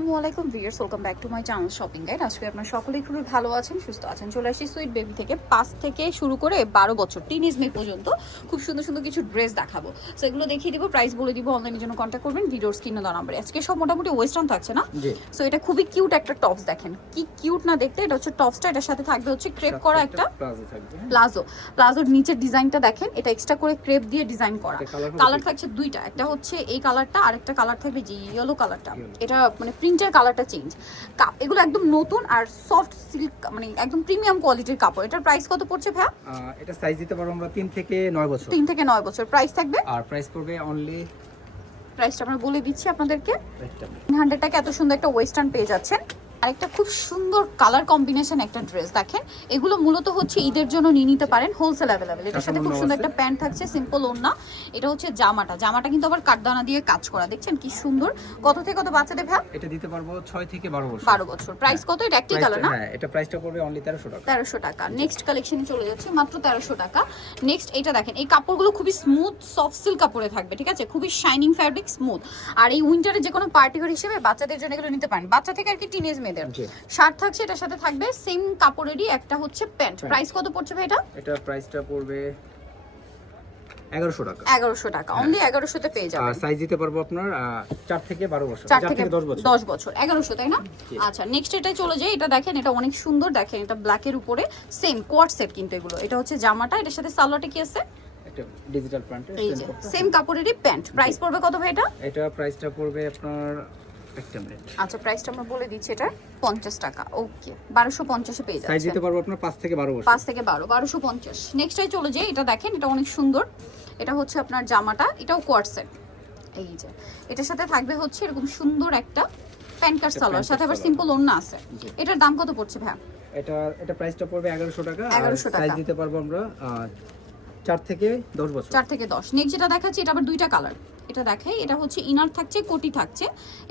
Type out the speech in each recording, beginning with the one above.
আসসালামু আলাইকুম viewers welcome back to my channel shopping guide. আজকে আপনার সকলেই খুবই ভালো আছেন সুস্থ আছেন। চলে আসি সুইট বেবি থেকে। পাঁচ থেকে শুরু করে বারো বছর টিনেজ মে পর্যন্ত খুব সুন্দর সুন্দর কিছু ড্রেস দেখাবো। সো এগুলো দেখিয়ে দিব প্রাইস বলে দিব অনলাইনের জন্য কন্ট্যাক্ট করবেন ভিডিওর স্ক্রিনে দেওয়া নাম্বারে আজকে সব মোটামুটি ওয়েস্টার্ন থাকছে না? সো এটা খুবই কিউট একটা টপস দেখেন। কি কিউট না দেখতে এটা হচ্ছে টপসটা এটার সাথে থাকবে হচ্ছে ক্রেপ করা একটা প্লাজো হ্যাঁ। প্লাজো প্লাজোর নিচের ডিজাইনটা দেখেন এটা এক্সট্রা করে ক্রেপ দিয়ে ডিজাইন করা। কালার থাকছে দুইটা একটা হচ্ছে এই কালারটা আর একটা কালার থাকবে যে ইয়েলো কালারটা এটা মানে প্রিন্টের কালারটা চেঞ্জ এগুলো একদম নতুন আর সফট সিল্ক মানে একদম প্রিমিয়াম কোয়ালিটির কাপড়। এটার প্রাইস কত পড়ছে ভাইয়া? এটা সাইজ দিতে পারব আমরা 3 থেকে 9 বছর। 3 থেকে 9 বছর। প্রাইস থাকবে? আর প্রাইস পড়বে অনলি প্রাইসটা আমরা বলে দিচ্ছি আপনাদেরকে। তিন হান্ড্রেড টাকা এত সুন্দর একটা ওয়েস্টার্ন পেয়ে যাচ্ছেন। আরেকটা খুব সুন্দর কালার কম্বিনেশন একটা ড্রেস দেখেন। এগুলো মূলত হচ্ছে ঈদের জন্য নিয়ে নিতে পারেন হোলসেল অ্যাভেলেবেল এটার সাথে খুব সুন্দর একটা প্যান্ট থাকছে সিম্পল ওড়না। এটা হচ্ছে জামাটা। জামাটা কিন্তু আবার কাঠদানা দিয়ে কাজ করা। দেখছেন কি সুন্দর? কত থেকে কত বাচ্চাদের ভ্যা এটা দিতে পারব ছয় থেকে বারো বছর। বারো বছর। প্রাইস কত? এটা একটি কালার না? হ্যাঁ এটা প্রাইসটা পড়বে অনলি তেরোশো টাকা। তেরোশো টাকা। নেক্সট কালেকশনে চলে যাচ্ছে মাত্র তেরোশো টাকা। নেক্সট এটা দেখেন এই কাপড়গুলো খুবই স্মুথ সফট সিল্ক কাপড়ে থাকবে ঠিক আছে? খুবই শাইনিং ফ্যাব্রিক স্মুথ আর এই উইন্টারে যে কোনো পার্টি হিসেবে বাচ্চাদের জন্য এগুলো নিতে পারেন। বাচ্চা থেকে আর কি টিনেজ মেয়েদের। শার্ট থাকছে এটার সাথে থাকবে সেম কাপড়েরই একটা হচ্ছে প্যান্ট। প্রাইস কত পড়ছে ভাই এটা? এটা প্রাইসটা পড়বে এগারোশো টাকা। এগারোশো টাকা। অনলি এগারোশোতে পেয়ে যাবেন। সাইজ দিতে পারব আপনার আহ, চার থেকে বারো বছর। চার থেকে দশ বছর। দশ বছর। এগারোশো তাই না? আচ্ছা নেক্সট এটা চলে যায় এটা দেখেন এটা অনেক সুন্দর দেখেন। এটা ব্ল্যাকের উপরে সেম কোয়াট সেট কিন্তু এগুলো। এটা হচ্ছে জামাটা এটার সাথে সালোয়ারটা কি আছে? একটা ডিজিটাল যে সেম কাপড়েরই প্যান্ট প্রাইস পড়বে কত ভাই এটা? এটা প্রাইসটা পড়বে আপনার একটা মিনিট আচ্ছা প্রাইসটা আমরা বলে দিচ্ছি এটা পঞ্চাশ টাকা। ওকে বারোশো পঞ্চাশে পেয়ে সাইজ দিতে পারব আপনার পাঁচ থেকে বারো বছর। পাঁচ থেকে বারো বারোশো পঞ্চাশ। নেক্সটটাই চলে যাই এটা দেখেন এটা অনেক সুন্দর। এটা হচ্ছে আপনার জামাটা এটাও কোয়ারসেট এই যে এটার সাথে থাকবে হচ্ছে এরকম সুন্দর একটা প্যান্ট সালোয়ার। সাথে আবার সিম্পল ওন্না আছে। এটার দাম কত পড়ছে ভাই এটা এটা প্রাইসটা পড়বে এগারোশো টাকা। 1100 টাকা। সাইজ দিতে পারব আমরা আহ, চার থেকে দশ বছর। চার থেকে দশ। নেক্সট যেটা দেখাচ্ছি এটা আবার দুইটা কালার এটা দেখাই এটা হচ্ছে ইনার থাকছে কোটি থাকছে।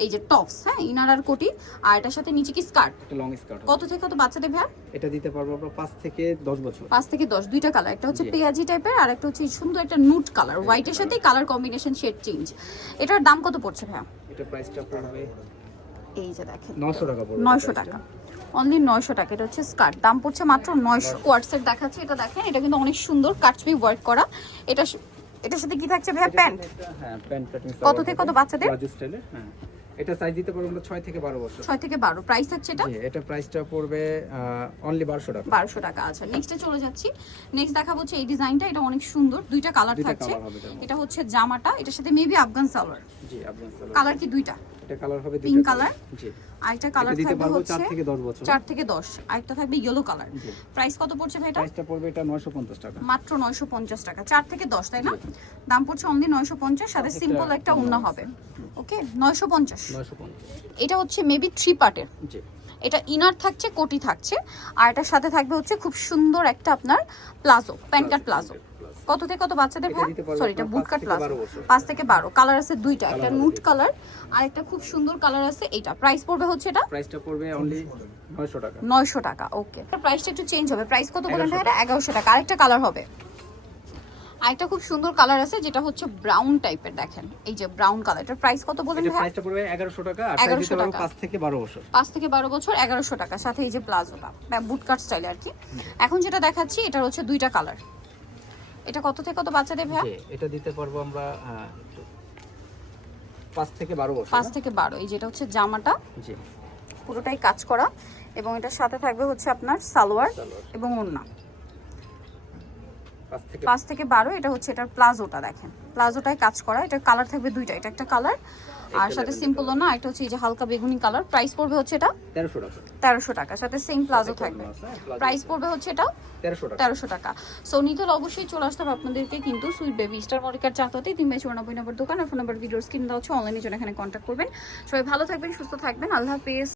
এই যে টপস হ্যাঁ ইনার আর কোটি। আর এটার সাথে নিচে কি স্কার্ট একটা লং স্কার্ট কত থেকে কত বাচ্চাদের ভাই এটা দিতে পারব আমরা পাঁচ থেকে দশ বছর। পাঁচ থেকে দশ দুইটা কালার একটা হচ্ছে। পেঁয়াজি টাইপের আর একটা হচ্ছে সুন্দর একটা নুট কালার হোয়াইটের সাথে কালার কম্বিনেশন শেড চেঞ্জ এটার দাম কত পড়ছে ভাইয়া? এটা প্রাইসটা পড়বে এই যে দেখেন। নশো টাকা পড়বে নয়শো price টা। টাকা। অনলি নয়শো টাকা এটা হচ্ছে স্কার্ট দাম পড়ছে মাত্র নয়শো কোয়ার্টসেট দেখাচ্ছে এটা দেখেন এটা কিন্তু অনেক সুন্দর কাটছবি ওয়ার্ক করা। এটা এটার সাথে কি থাকছে ভাইয়া? প্যান্ট? হ্যাঁ প্যান্ট কাটিং কত থেকে কত বাচ্চাদের? প্লাজো স্টাইলে হ্যাঁ। এটা সাইজ দিতে পারব আমরা ছয় থেকে বারো বছর। 6 থেকে বারো। প্রাইস থাকছে এটা? জি এটা প্রাইসটা পড়বে অনলি 1200 টাকা। 1200 টাকা। আচ্ছা নেক্সটে চলে যাচ্ছি। নেক্সট দেখাবো হচ্ছে এই ডিজাইনটা এটা অনেক সুন্দর। দুইটা কালার থাকছে। এটা হচ্ছে জামাটা। এটার সাথে মেবি আফগান সালোয়ার জি আফগান সালোয়ার। কালার কি দুইটা? এটা কালার হবে দুইটা color? জি। আরেকটা কালার দিতে থাকবে পারব হচ্ছে চার থেকে দশ বছর। চার থেকে দশ। আরেকটা থাকবে ইয়েলো কালার প্রাইস কত পড়ছে ভাই এটা? প্রাইসটা পড়বে এটা নয়শো পঞ্চাশ টাকা। মাত্র নয়শো পঞ্চাশ টাকা। চার থেকে দশ তাই না? দাম পড়ছে অনলি নয়শো পঞ্চাশ সাথে সিম্পল একটা ওড়না হবে। ওকে নয়শো পঞ্চাশ। নয়শো পঞ্চাশ। এটা হচ্ছে মেবি থ্রি পার্টের জি। এটা ইনার থাকছে কোটি থাকছে। আর এটার সাথে থাকবে হচ্ছে খুব সুন্দর একটা আপনার প্লাজো প্যান্ট কাট প্লাজো কত থেকে কত বাচ্চাদের এটা ভাই সরি এটা বুট কাট প্লাজো বারো পাঁচ থেকে বারো। কালার আছে দুইটা একটা নুট কালার আর একটা খুব সুন্দর কালার আছে এটা প্রাইস পড়বে হচ্ছে এটা? প্রাইসটা পড়বে অনলি নয়শো টাকা। নয়শো টাকা ওকে প্রাইসটা একটু চেঞ্জ হবে। প্রাইস কত বলেন ভাই এটা এগারোশো টাকা। আরেকটা কালার হবে। আরেকটা খুব সুন্দর কালার আছে যেটা হচ্ছে ব্রাউন টাইপের দেখেন। এই যে ব্রাউন কালার এটার প্রাইস কত বলেন ভাই প্রাইসটা পড়বে এগারোশো টাকা আর সাইজ 1100 দিতে পারব থেকে বারো বছর। পাঁচ থেকে বারো বছর এগারোশো টাকা। সাথে এই যে প্লাজোটা। বুট কাট স্টাইল আর কি। এখন যেটা দেখাচ্ছি এটার হচ্ছে দুইটা কালার এটা কত থেকে কত বাচ্চা দেবে এটা দিতে পারব আমরা পাঁচ থেকে বারো বছর পাঁচ থেকে বারো। এই যেটা হচ্ছে জামাটা। জি। পুরোটাই কাজ করা। এবং এটার সাথে থাকবে হচ্ছে আপনার সালোয়ার সালোয়ার। এবং ওড়না। পাঁচ থেকে বারো এটা হচ্ছে এটার প্লাজোটা দেখেন। প্লাজোটায় কাজ করা এটার কালার থাকবে দুইটা এটা একটা কালার। আর সাথে সিম্পল না একটা হচ্ছে এই যে হালকা বেগুনি কালার। প্রাইস পড়বে হচ্ছে এটা তেরোশো টাকা। তেরোশো টাকা সাথে সেম প্লাজো থাকবে। প্রাইস পড়বে হচ্ছে এটা তেরোশো টাকা। সো নিতে হলে অবশ্যই চলে আসতে হবে আপনাদেরকে কিন্তু সুইট বেবি স্টার মরিকার চাতাতে তিন বাই চুরানব্বই নম্বর দোকান আর ফোন নাম্বার ভিডিওর স্ক্রিন দেওয়া হচ্ছে। অনলাইনে জন্য এখানে কন্ট্যাক্ট করবেন। সবাই ভালো থাকবেন সুস্থ থাকবেন। আল্লাহ হাফেজ।